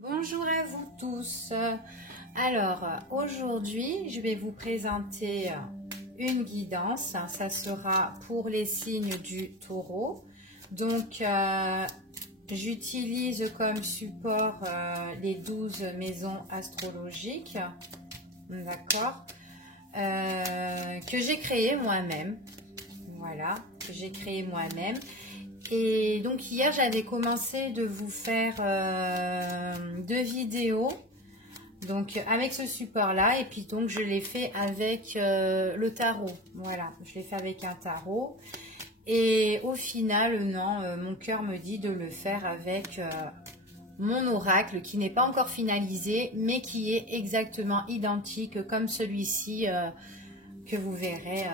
Bonjour à vous tous. Alors aujourd'hui je vais vous présenter une guidance. Ça sera pour les signes du taureau. Donc j'utilise comme support les 12 maisons astrologiques, d'accord, que j'ai créé moi-même. Voilà, que j'ai créé moi-même. Et donc hier j'avais commencé de vous faire 2 vidéos donc avec ce support là, et puis donc je l'ai fait avec le tarot. Voilà, je l'ai fait avec un tarot, et au final non, mon cœur me dit de le faire avec mon oracle qui n'est pas encore finalisé mais qui est exactement identique comme celui-ci que vous verrez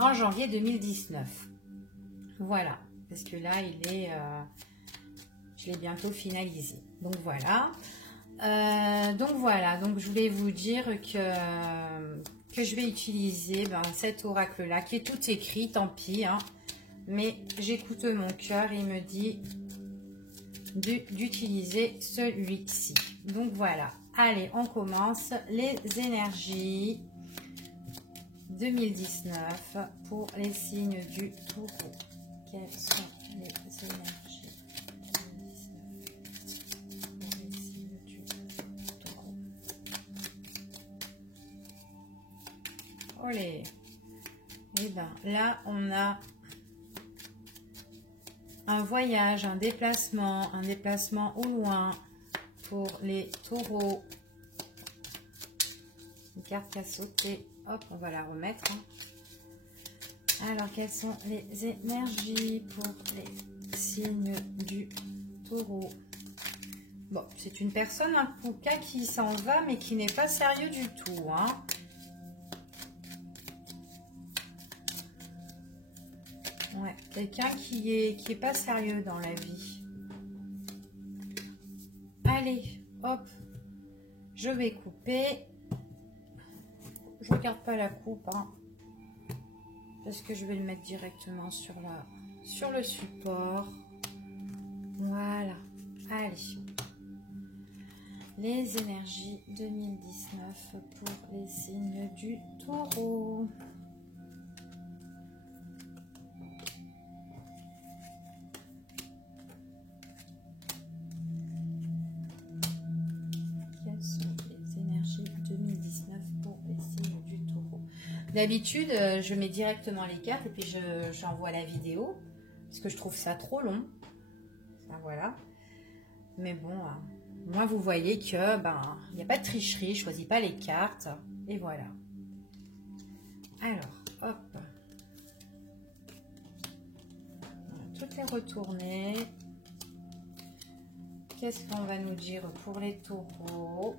en janvier 2019. Voilà, parce que là, je l'ai bientôt finalisé. Donc voilà. Donc je voulais vous dire que je vais utiliser cet oracle-là, qui est tout écrit, tant pis. Hein, mais j'écoute mon cœur, il me dit d'utiliser celui-ci. Donc voilà. Allez, on commence. Les énergies 2019 pour les signes du taureau. Quelles sont les énergies 2019 pour les signes du taureau? Olé. Et bien là, on a un voyage, un déplacement au loin pour les taureaux. Une carte qui a sauté. Hop, on va la remettre. Alors, quelles sont les énergies pour les signes du taureau? Bon, c'est une personne en tout cas qui s'en va, mais qui n'est pas sérieux du tout. Hein. Ouais, quelqu'un qui est pas sérieux dans la vie. Allez, hop, je vais couper. Je regarde pas la coupe, hein, parce que je vais le mettre directement sur le support. Voilà. Allez. Les énergies 2019 pour les signes du taureau. Quelles sont les énergies 2019 pour les signes du taureau? D'habitude, je mets directement les cartes et puis j'envoie la vidéo parce que je trouve ça trop long. Enfin, voilà. Mais bon, moi vous voyez que il n'y a pas de tricherie, je choisis pas les cartes et voilà. Alors, hop. On va toutes les retourner. Qu'est-ce qu'on va nous dire pour les taureaux?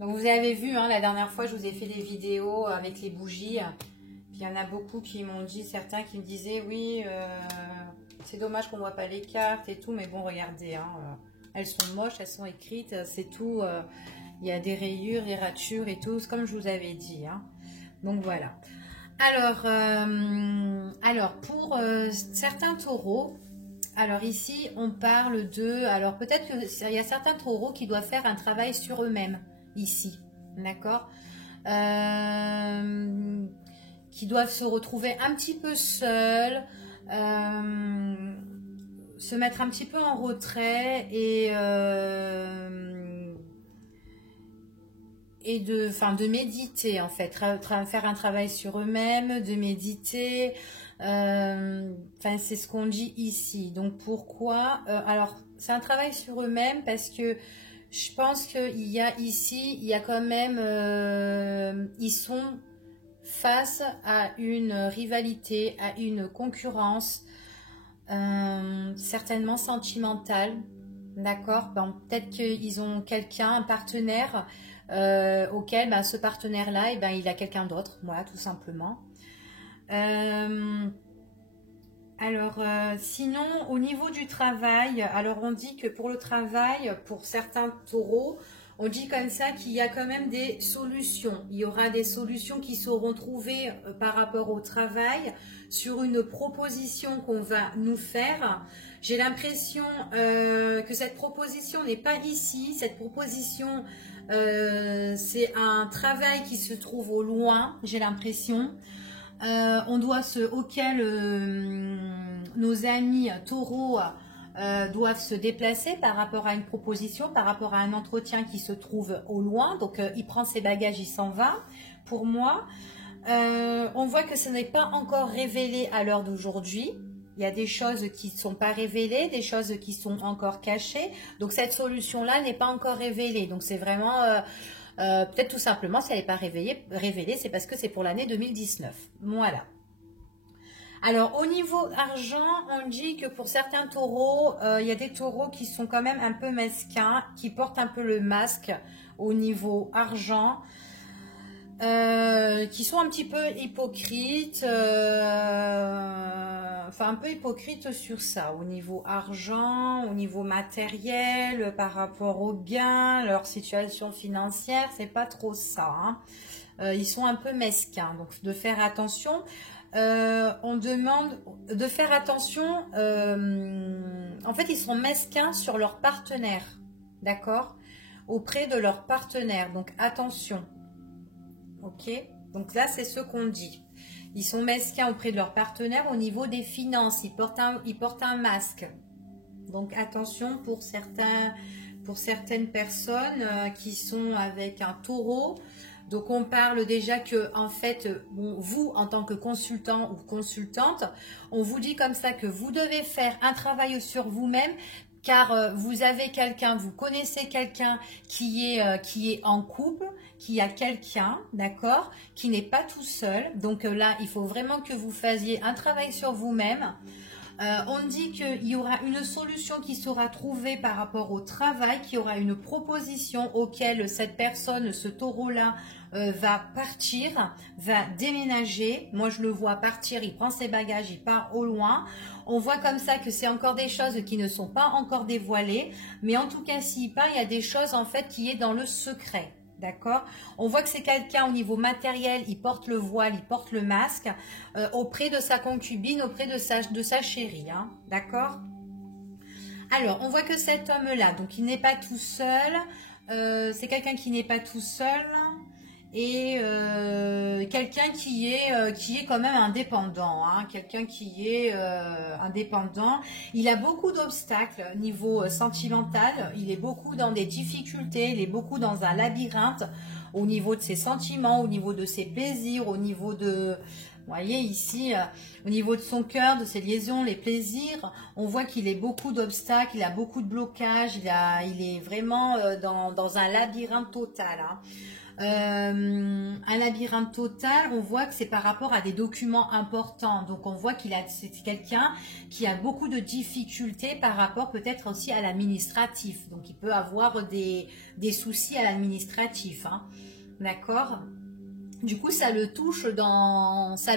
Donc vous avez vu, hein, la dernière fois, je vous ai fait des vidéos avec les bougies. Puis il y en a beaucoup qui m'ont dit, certains qui me disaient, oui, c'est dommage qu'on ne voit pas les cartes et tout. Mais bon, regardez, hein, elles sont moches, elles sont écrites, c'est tout. Il y a des rayures, des ratures et tout, comme je vous avais dit. Hein. Donc voilà. Alors pour certains taureaux, alors ici, on parle de... Alors peut-être qu'il y a certains taureaux qui doivent faire un travail sur eux-mêmes. Ici, d'accord, qui doivent se retrouver un petit peu seuls, se mettre un petit peu en retrait et de méditer en fait, faire un travail sur eux-mêmes, de méditer. C'est ce qu'on dit ici. Donc pourquoi alors c'est un travail sur eux-mêmes parce que je pense qu'il y a ici, il y a quand même, ils sont face à une rivalité, à une concurrence, certainement sentimentale, d'accord. Peut-être qu'ils ont quelqu'un, un partenaire, auquel ce partenaire-là, il a quelqu'un d'autre, voilà, tout simplement. Alors, sinon, au niveau du travail, alors on dit que pour le travail, pour certains taureaux, On dit comme ça qu'il y a quand même des solutions. Il y aura des solutions qui seront trouvées par rapport au travail sur une proposition qu'on va nous faire. J'ai l'impression que cette proposition n'est pas ici. Cette proposition, c'est un travail qui se trouve au loin, j'ai l'impression. Auquel nos amis taureaux doivent se déplacer par rapport à une proposition, par rapport à un entretien qui se trouve au loin. Donc, il prend ses bagages, il s'en va. Pour moi, on voit que ce n'est pas encore révélé à l'heure d'aujourd'hui. Il y a des choses qui ne sont pas révélées, des choses qui sont encore cachées. Donc, cette solution-là n'est pas encore révélée. Donc, c'est vraiment... peut-être tout simplement, si elle n'est pas révélée, c'est parce que c'est pour l'année 2019. Voilà. Alors, au niveau argent, on dit que pour certains taureaux, il y a des taureaux qui sont quand même un peu mesquins, qui portent un peu le masque au niveau argent, qui sont un petit peu hypocrites, enfin un peu hypocrites sur ça, au niveau argent, au niveau matériel, par rapport aux biens, leur situation financière, c'est pas trop ça, hein. Ils sont un peu mesquins, donc de faire attention. On demande de faire attention, en fait ils sont mesquins sur leur partenaire, d'accord, auprès de leur partenaire, donc attention, ok, donc là c'est ce qu'on dit, ils sont mesquins auprès de leur partenaire au niveau des finances, ils portent un masque, donc attention pour certaines personnes qui sont avec un taureau. Donc, on parle déjà que, en fait, bon, vous, en tant que consultant ou consultante, on vous dit comme ça que vous devez faire un travail sur vous-même, car vous avez quelqu'un, vous connaissez quelqu'un qui est en couple, qui a quelqu'un, d'accord, qui n'est pas tout seul. Donc là, il faut vraiment que vous fassiez un travail sur vous-même. On dit qu'il y aura une solution qui sera trouvée par rapport au travail, qu'il y aura une proposition auquel cette personne, ce taureau-là, va partir, va déménager. Moi, je le vois partir, il prend ses bagages, il part au loin. On voit comme ça que c'est encore des choses qui ne sont pas encore dévoilées. Mais en tout cas, s'il part, il y a des choses en fait qui est dans le secret. D'accord? On voit que c'est quelqu'un au niveau matériel, il porte le voile, il porte le masque, auprès de sa concubine, auprès de sa chérie. Hein, d'accord? Alors, on voit que cet homme-là, donc il n'est pas tout seul, c'est quelqu'un qui n'est pas tout seul, et quelqu'un qui est quand même indépendant, hein, quelqu'un qui est indépendant. Il a beaucoup d'obstacles niveau sentimental, il est beaucoup dans des difficultés, il est beaucoup dans un labyrinthe au niveau de ses sentiments, au niveau de ses plaisirs, au niveau de... Vous voyez ici, au niveau de son cœur, de ses liaisons, les plaisirs, on voit qu'il a beaucoup d'obstacles, il a beaucoup de blocages, il est vraiment dans un labyrinthe total, hein. Un labyrinthe total, on voit que c'est par rapport à des documents importants. Donc on voit c'est quelqu'un qui a beaucoup de difficultés par rapport peut-être aussi à l'administratif. Donc il peut avoir des soucis à l'administratif, hein. D'accord? Du coup, ça le touche dans sa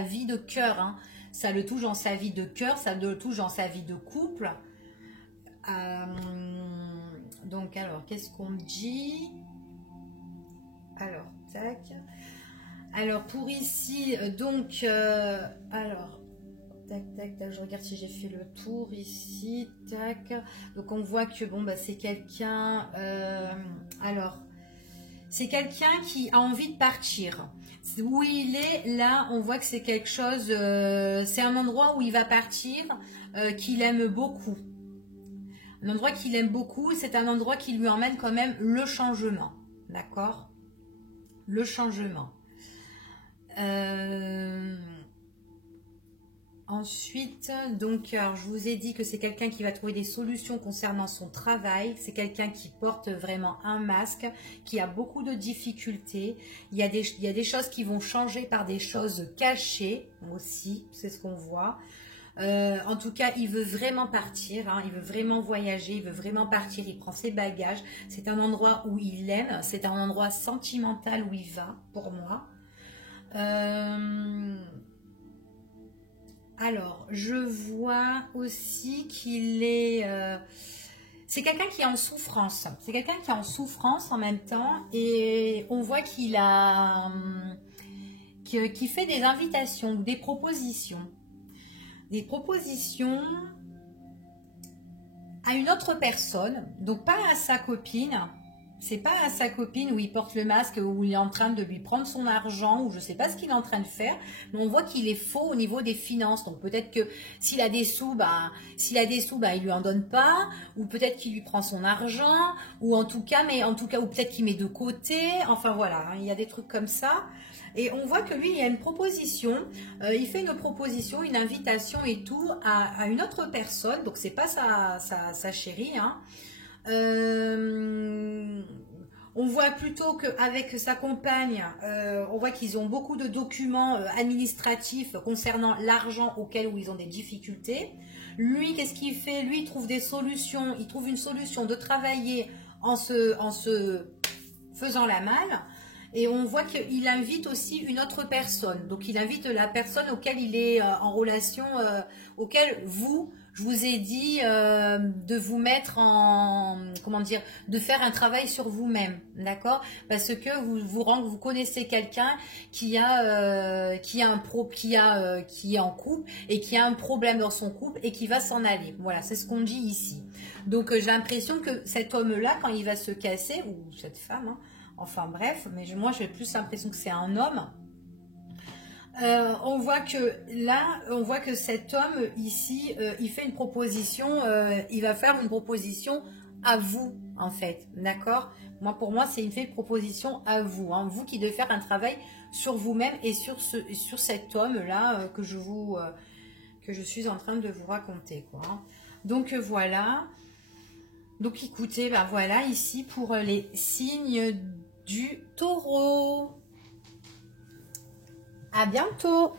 vie de cœur, hein. Ça le touche dans sa vie de cœur, ça le touche dans sa vie de couple. Donc alors, qu'est-ce qu'on me dit? Alors, tac. Alors, pour ici, donc, alors, tac, tac, tac, je regarde si j'ai fait le tour ici, tac. Donc, on voit que, bon, bah, c'est quelqu'un, alors, c'est quelqu'un qui a envie de partir. Où il est, là, on voit que c'est quelque chose, c'est un endroit où il va partir, qu'il aime beaucoup. Un endroit qu'il aime beaucoup, c'est un endroit qui lui emmène quand même le changement, d'accord ? Le changement. Ensuite, donc, alors, je vous ai dit que c'est quelqu'un qui va trouver des solutions concernant son travail. C'est quelqu'un qui porte vraiment un masque, qui a beaucoup de difficultés. Il y a des choses qui vont changer par des choses cachées aussi, c'est ce qu'on voit. En tout cas, il veut vraiment partir, hein, il veut vraiment voyager, il veut vraiment partir, il prend ses bagages. C'est un endroit où il aime, c'est un endroit sentimental où il va, pour moi. Alors, je vois aussi qu'il est... c'est quelqu'un qui est en souffrance. C'est quelqu'un qui est en souffrance en même temps. Et on voit qu'il a... qui fait des invitations, des propositions. Des propositions à une autre personne. Donc pas à sa copine. C'est pas à sa copine où il porte le masque, où il est en train de lui prendre son argent, ou je sais pas ce qu'il est en train de faire, mais on voit qu'il est faux au niveau des finances. Donc peut-être que s'il a des sous, il lui en donne pas, ou peut-être qu'il lui prend son argent, ou en tout cas, ou peut-être qu'il met de côté. Enfin voilà, hein, il y a des trucs comme ça. Et on voit que lui, il y a une proposition, il fait une proposition, une invitation et tout à une autre personne. Donc c'est pas sa chérie, hein. On voit plutôt qu'avec sa compagne, on voit qu'ils ont beaucoup de documents administratifs concernant l'argent auquel où ils ont des difficultés. Lui, qu'est-ce qu'il fait? Lui, il trouve des solutions, il trouve une solution de travailler en se faisant la malle. Et on voit qu'il invite aussi une autre personne. Donc, il invite la personne auquel il est en relation, auquel je vous ai dit de vous mettre en, comment dire, de faire un travail sur vous-même, d'accord? Parce que vous connaissez quelqu'un qui est en couple et qui a un problème dans son couple et qui va s'en aller. Voilà, c'est ce qu'on dit ici. Donc, j'ai l'impression que cet homme-là, quand il va se casser, ou cette femme, hein, enfin bref, mais moi j'ai plus l'impression que c'est un homme. On voit que cet homme ici, il fait une proposition, il va faire une proposition à vous en fait, d'accord? Pour moi, c'est une proposition à vous, hein, vous qui devez faire un travail sur vous-même et sur cet homme-là que je suis en train de vous raconter, quoi. Hein. Donc voilà. Donc écoutez, ben voilà ici pour les signes du Taureau. À bientôt!